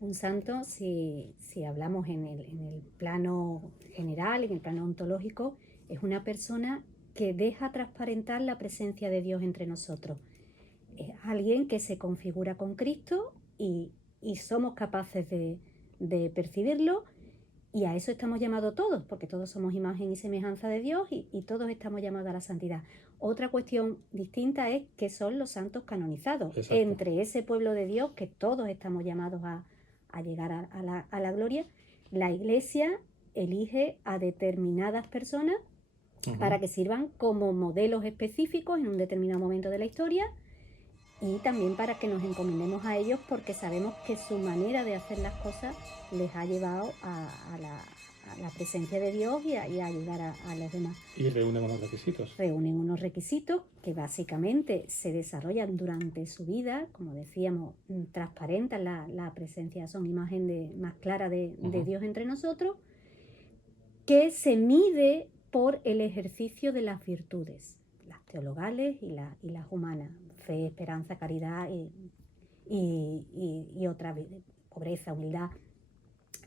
Un santo, si hablamos en el plano general, en el plano ontológico, es una persona que deja transparentar la presencia de Dios entre nosotros. Es alguien que se configura con Cristo y somos capaces de percibirlo, y a eso estamos llamados todos, porque todos somos imagen y semejanza de Dios y todos estamos llamados a la santidad. Otra cuestión distinta es que son los santos canonizados. Exacto. Entre ese pueblo de Dios que todos estamos llamados a llegar a la gloria, la Iglesia elige a determinadas personas para que sirvan como modelos específicos en un determinado momento de la historia, y también para que nos encomendemos a ellos, porque sabemos que su manera de hacer las cosas les ha llevado a la presencia de Dios y a ayudar a los demás. Y reúnen unos requisitos. Reúnen unos requisitos que básicamente se desarrollan durante su vida, como decíamos, transparentan la presencia, son imagen más clara de Dios entre nosotros, que se mide por el ejercicio de las virtudes, las teologales y las humanas, fe, esperanza, caridad y otra, pobreza, humildad.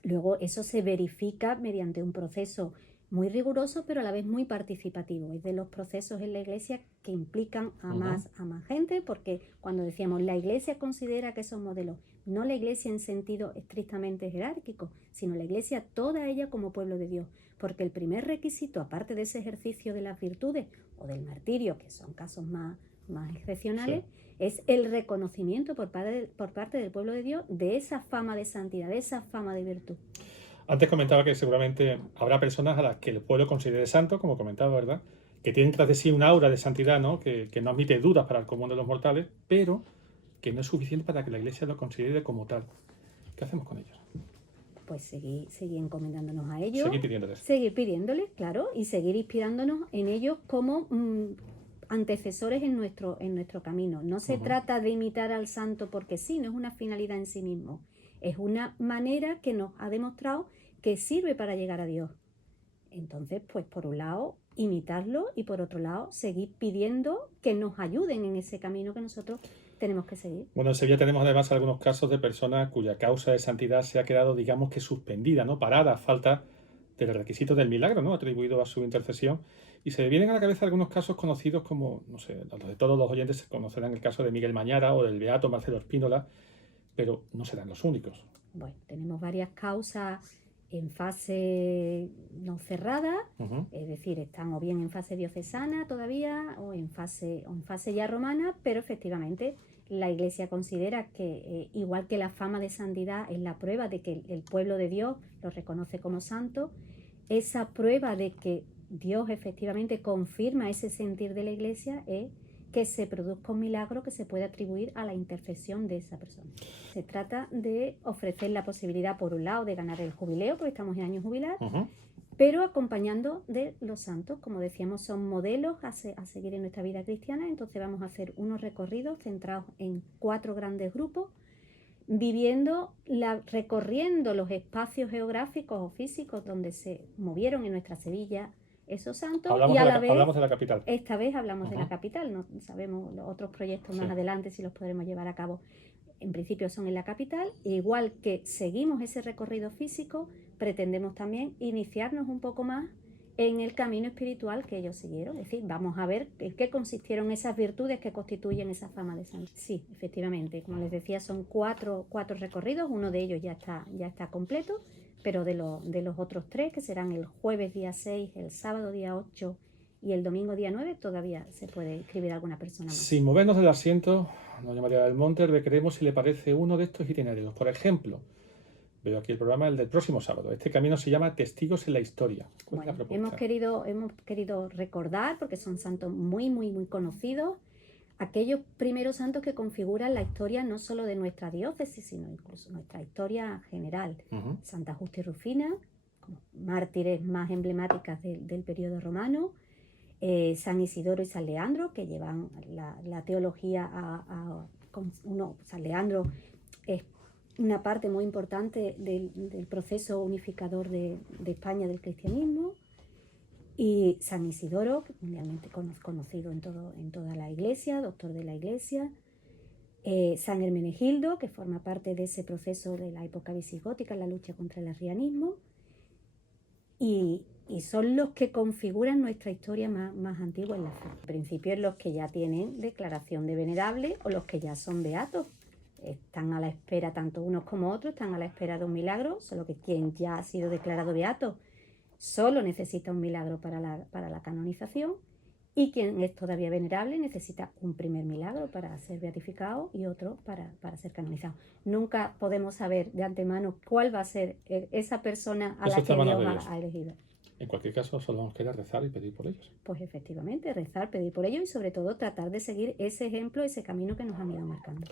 Luego eso se verifica mediante un proceso muy riguroso, pero a la vez muy participativo. Es de los procesos en la Iglesia que implican a más gente, porque cuando decíamos la Iglesia considera que son modelos, no la Iglesia en sentido estrictamente jerárquico, sino la Iglesia toda ella como pueblo de Dios. Porque el primer requisito, aparte de ese ejercicio de las virtudes o del martirio, que son casos más excepcionales, es el reconocimiento por parte del pueblo de Dios de esa fama de santidad, de esa fama de virtud. Antes comentaba que seguramente habrá personas a las que el pueblo considere santo, como comentaba, ¿verdad? Que tienen tras de sí un aura de santidad, ¿no? Que no admite dudas para el común de los mortales, pero que no es suficiente para que la Iglesia lo considere como tal. ¿Qué hacemos con ellos? Pues seguir encomendándonos a ellos. Seguir pidiéndoles, claro, y seguir inspirándonos en ellos como antecesores en nuestro camino. No se trata de imitar al santo porque sí, no es una finalidad en sí mismo. Es una manera que nos ha demostrado que sirve para llegar a Dios. Entonces, pues por un lado, imitarlo, y por otro lado, seguir pidiendo que nos ayuden en ese camino que nosotros tenemos que seguir. Bueno, en Sevilla tenemos además algunos casos de personas cuya causa de santidad se ha quedado, digamos que suspendida, ¿no? Parada, a falta del requisito del milagro, ¿no? Atribuido a su intercesión. Y se me vienen a la cabeza algunos casos conocidos como, no sé, los de todos los oyentes se conocerán el caso de Miguel Mañara o del beato Marcelo Espínola, pero no serán los únicos. Bueno, tenemos varias causas en fase no cerrada, es decir, están o bien en fase diocesana todavía o en fase ya romana, pero efectivamente la Iglesia considera que igual que la fama de santidad es la prueba de que el pueblo de Dios lo reconoce como santo, esa prueba de que Dios efectivamente confirma ese sentir de la Iglesia es que se produzca un milagro que se puede atribuir a la intercesión de esa persona. Se trata de ofrecer la posibilidad, por un lado, de ganar el jubileo, porque estamos en año jubilar, pero acompañando de los santos. Como decíamos, son modelos a seguir en nuestra vida cristiana. Entonces vamos a hacer unos recorridos centrados en 4 grandes grupos, recorriendo los espacios geográficos o físicos donde se movieron en nuestra Sevilla esos santos. Hablamos de la capital. Esta vez hablamos de la capital, no sabemos los otros proyectos más adelante si los podremos llevar a cabo. En principio son en la capital, igual que seguimos ese recorrido físico, pretendemos también iniciarnos un poco más en el camino espiritual que ellos siguieron. Es decir, vamos a ver en qué consistieron esas virtudes que constituyen esa fama de santo. Sí, efectivamente, como les decía, son 4 recorridos, uno de ellos ya está completo, pero de los otros 3, que serán el jueves día 6, el sábado día 8 y el domingo día 9, todavía se puede inscribir alguna persona más. Sin movernos del asiento, doña María del Monte, requeremos si le parece uno de estos itinerarios. Por ejemplo, veo aquí el programa, el del próximo sábado. Este camino se llama Testigos en la Historia. ¿Cuál es la propuesta? Hemos querido recordar, porque son santos muy, muy, muy conocidos, aquellos primeros santos que configuran la historia no solo de nuestra diócesis, sino incluso nuestra historia general. Santa Justa y Rufina, como mártires más emblemáticas del periodo romano, San Isidoro y San Leandro, que llevan la teología San Leandro es una parte muy importante del proceso unificador de España del cristianismo, y San Isidoro, mundialmente conocido en toda la Iglesia, doctor de la Iglesia, San Hermenegildo, que forma parte de ese proceso de la época visigótica en la lucha contra el arrianismo, y son los que configuran nuestra historia más antigua en la fe. En principio, los que ya tienen declaración de venerable o los que ya son beatos. Están a la espera, tanto unos como otros, están a la espera de un milagro, solo que quien ya ha sido declarado beato solo necesita un milagro para la canonización, y quien es todavía venerable necesita un primer milagro para ser beatificado y otro para ser canonizado. Nunca podemos saber de antemano cuál va a ser esa persona a la que Dios ha elegido. En cualquier caso, solo nos queda rezar y pedir por ellos. Pues efectivamente, rezar, pedir por ellos y sobre todo tratar de seguir ese ejemplo, ese camino que nos han ido marcando.